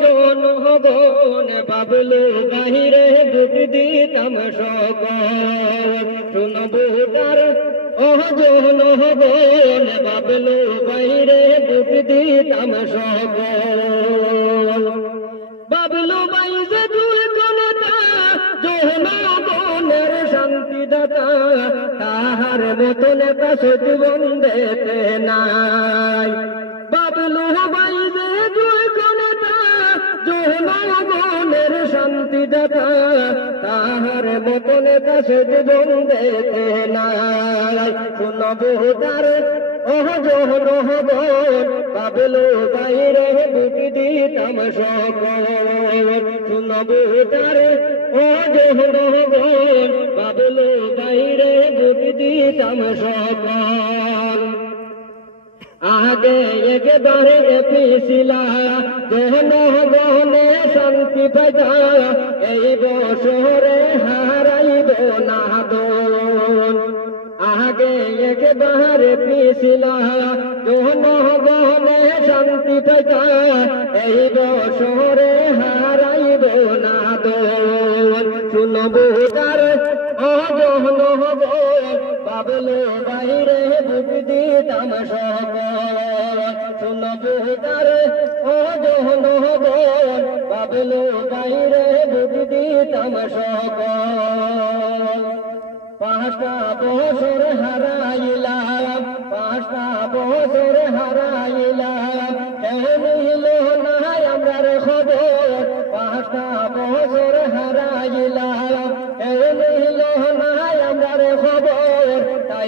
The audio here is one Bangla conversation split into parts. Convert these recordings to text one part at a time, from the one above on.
জন হবন বাবলু বাহিরে বুক দিতাম সকল তার অজন হবন বাবলু বাহিরে বুক দিতাম সকল বাবলু বাই যে দুই কনতা জোহনা বনের শান্তি দাতা তাহার মতো নেতা সজীবন দেতে নাই। দাতা তাহার মতো নেতা সজীবন দেতে নাই। শুনব তার ওহ জোহন হবন বাবলু বাইরে বুক দিতাম সকল। শুনব তারে ও জোহন হবন বাবলু বাইরে বুক দিতাম আগে একবারে গহন গহনে শান্তি পাইতা এই বছরে হারাইব না দোল আগে একবারে পিছিলা গহন গহনে শান্তি পাইতা এই বছরে হারাইব না দোল শুনব তার অজহন হব বাবলো বাইরে বুক দিতাম সকল শুনব তার অজহন হব বাবলো বাইরে বুক দিতাম সকল পাঁচটা বছর হারাইলাম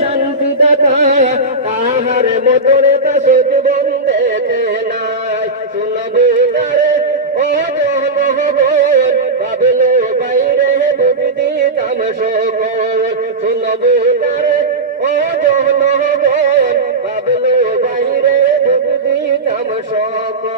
শান্তি দাতা। তাহার মতন তা সজীবন দেতে নাই শুনব তারে অজন হবন বাবলো বাইরে বুক দিতাম সকল। শুনব তারে হবন বাবলো বাইরে বুক দিতাম সকল।